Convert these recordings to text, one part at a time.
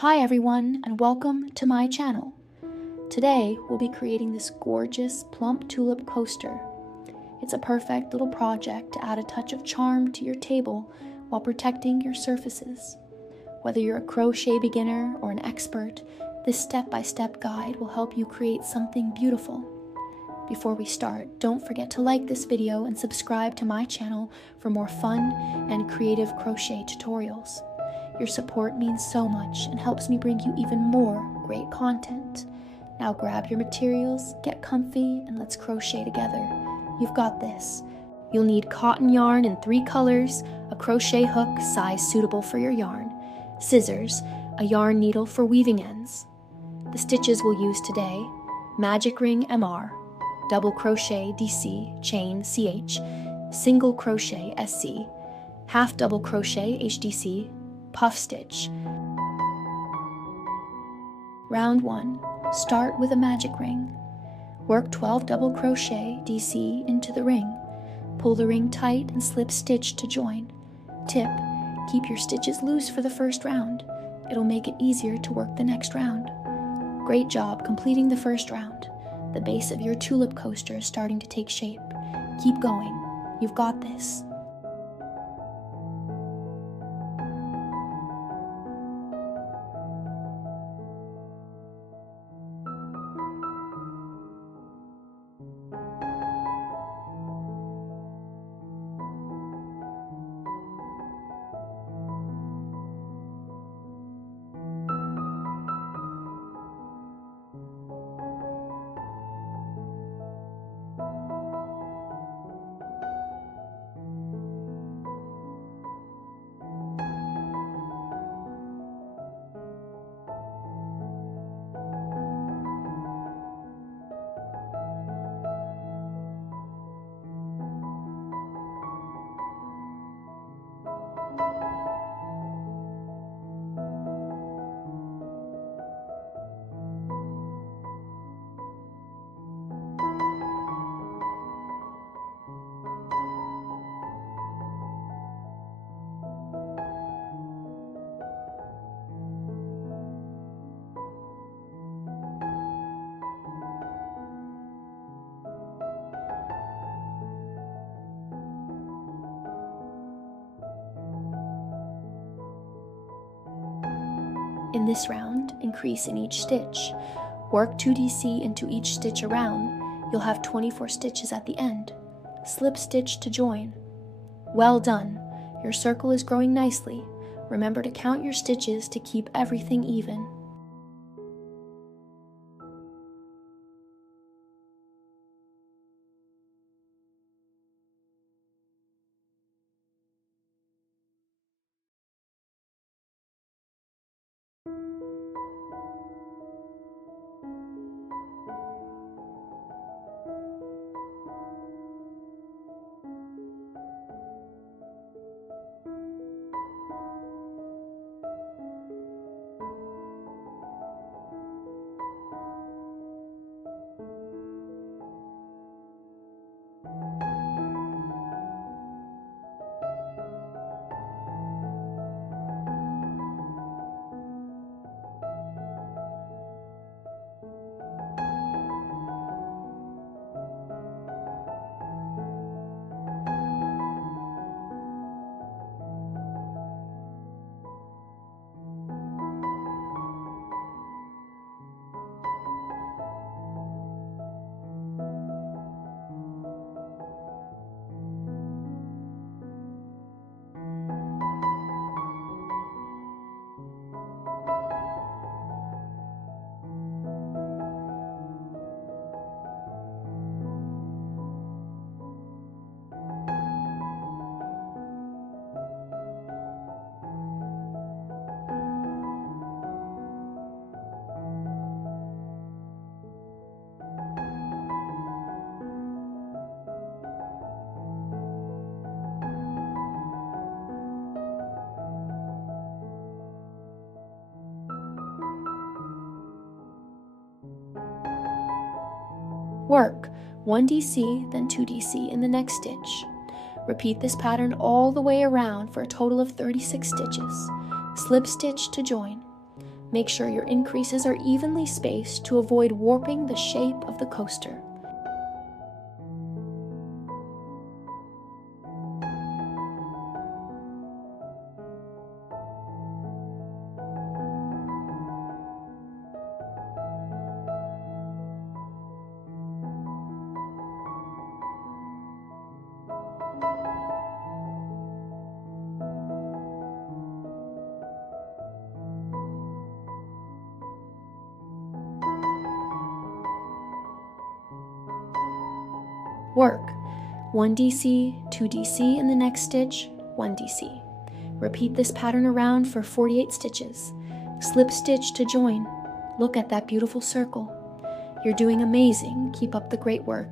Hi everyone, and welcome to my channel. Today we'll be creating this gorgeous Plump Tulip Coaster. It's a perfect little project to add a touch of charm to your table while protecting your surfaces. Whether you're a crochet beginner or an expert, this step-by-step guide will help you create something beautiful. Before we start, don't forget to like this video and subscribe to my channel for more fun and creative crochet tutorials. Your support means so much and helps me bring you even more great content. Now grab your materials, get comfy, and let's crochet together. You've got this. You'll need cotton yarn in 3 colors, a crochet hook size suitable for your yarn, scissors, a yarn needle for weaving ends. The stitches we'll use today: magic ring MR, double crochet DC, chain CH, single crochet SC, half double crochet HDC, puff stitch. Round 1. Start with a magic ring. Work 12 double crochet DC into the ring. Pull the ring tight and slip stitch to join. Tip: keep your stitches loose for the first round. It'll make it easier to work the next round. Great job completing the first round. The base of your tulip coaster is starting to take shape. Keep going. You've got this. In this round, increase in each stitch. Work 2 DC into each stitch around. You'll have 24 stitches at the end. Slip stitch to join. Well done! Your circle is growing nicely. Remember to count your stitches to keep everything even. Work 1 DC, then 2 DC in the next stitch. Repeat this pattern all the way around for a total of 36 stitches. Slip stitch to join. Make sure your increases are evenly spaced to avoid warping the shape of the coaster. Work 1DC, 2DC in the next stitch, 1DC. Repeat this pattern around for 48 stitches. Slip stitch to join. Look at that beautiful circle. You're doing amazing. Keep up the great work.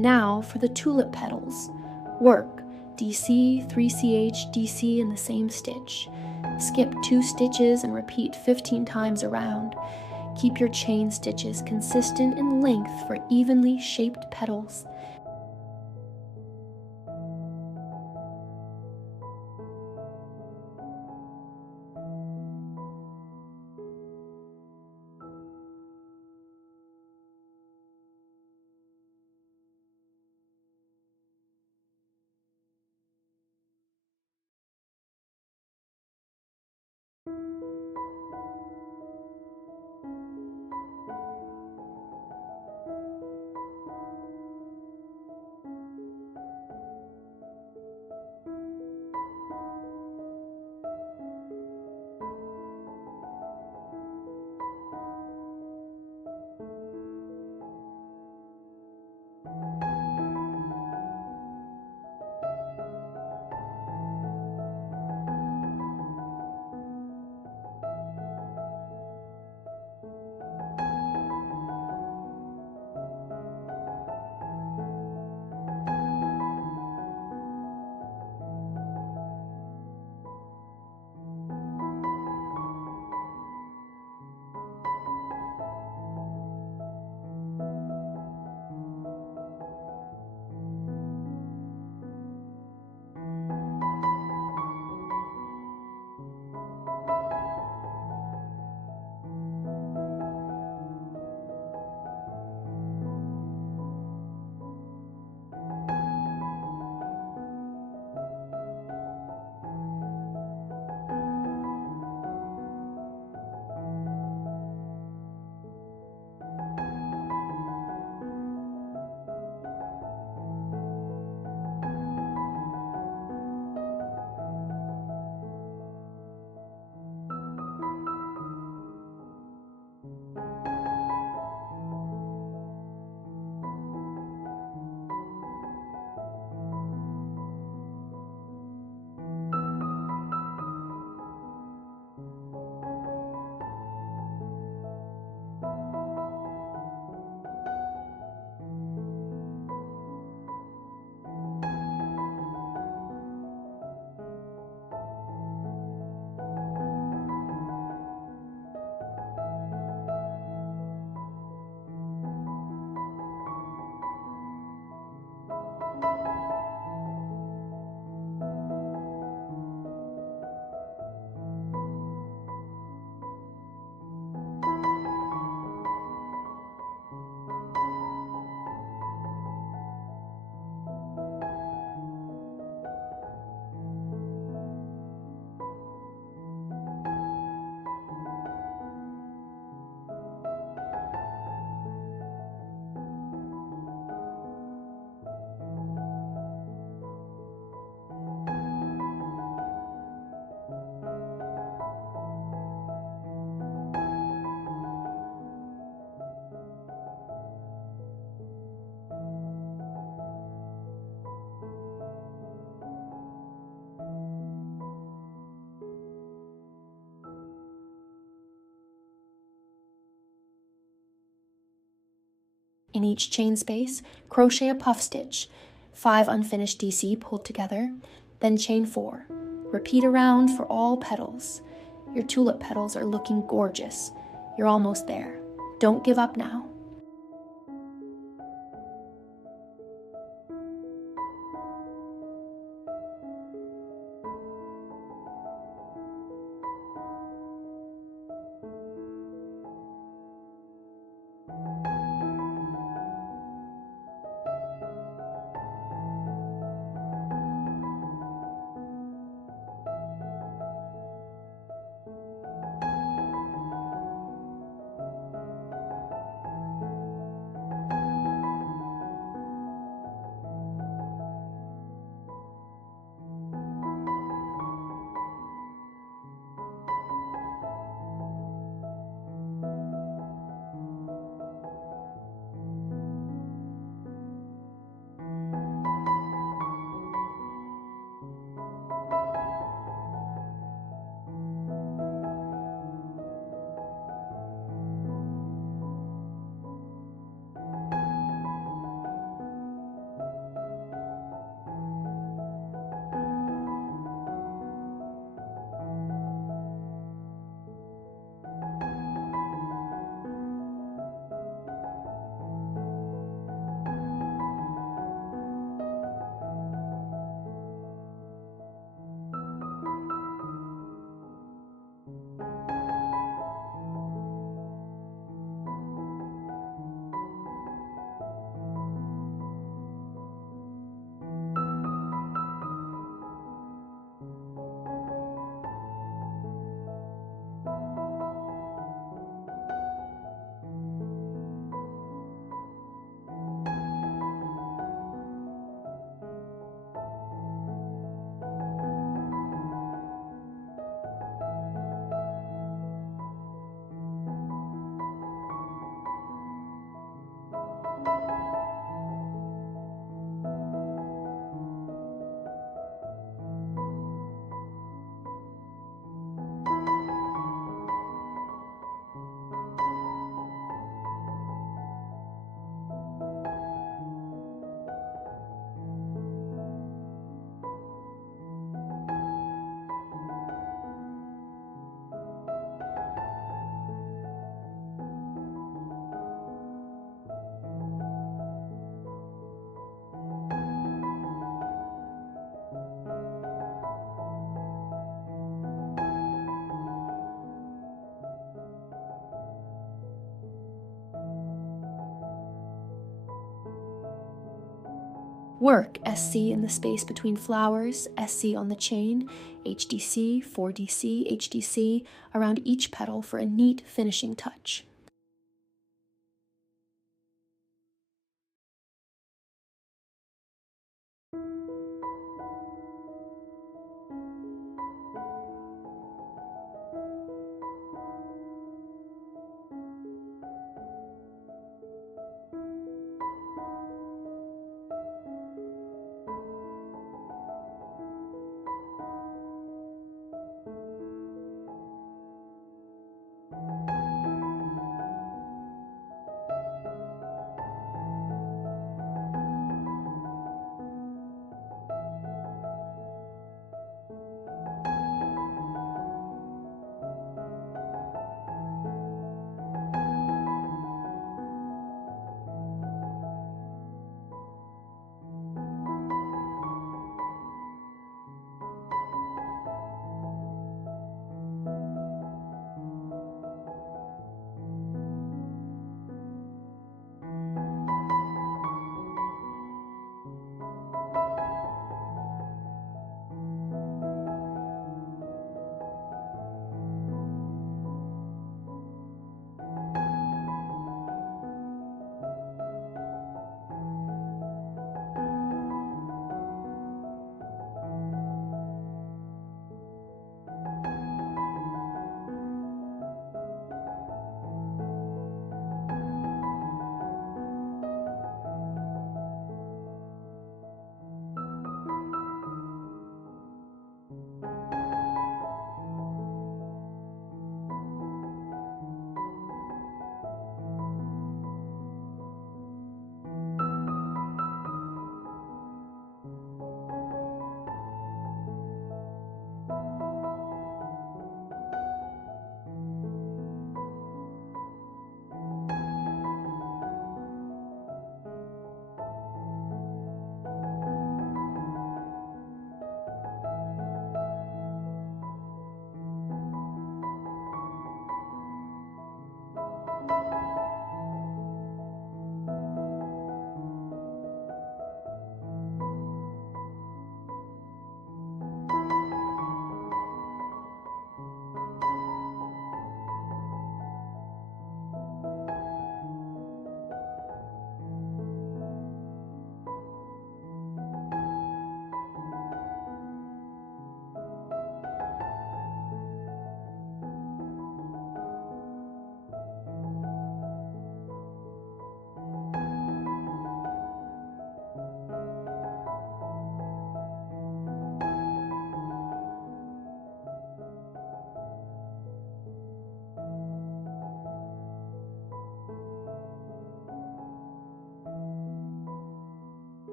Now for the tulip petals. Work DC, 3CH, DC in the same stitch. Skip 2 stitches and repeat 15 times around. Keep your chain stitches consistent in length for evenly shaped petals. In each chain space, crochet a puff stitch, 5 unfinished DC pulled together, then chain 4. Repeat around for all petals. Your tulip petals are looking gorgeous. You're almost there. Don't give up now. Work SC in the space between flowers, SC on the chain, HDC, 4DC, HDC around each petal for a neat finishing touch.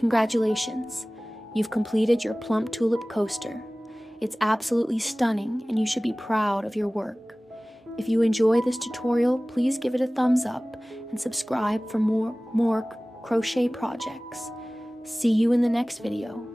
Congratulations! You've completed your Plump Tulip Coaster. It's absolutely stunning and you should be proud of your work. If you enjoy this tutorial, please give it a thumbs up and subscribe for more crochet projects. See you in the next video.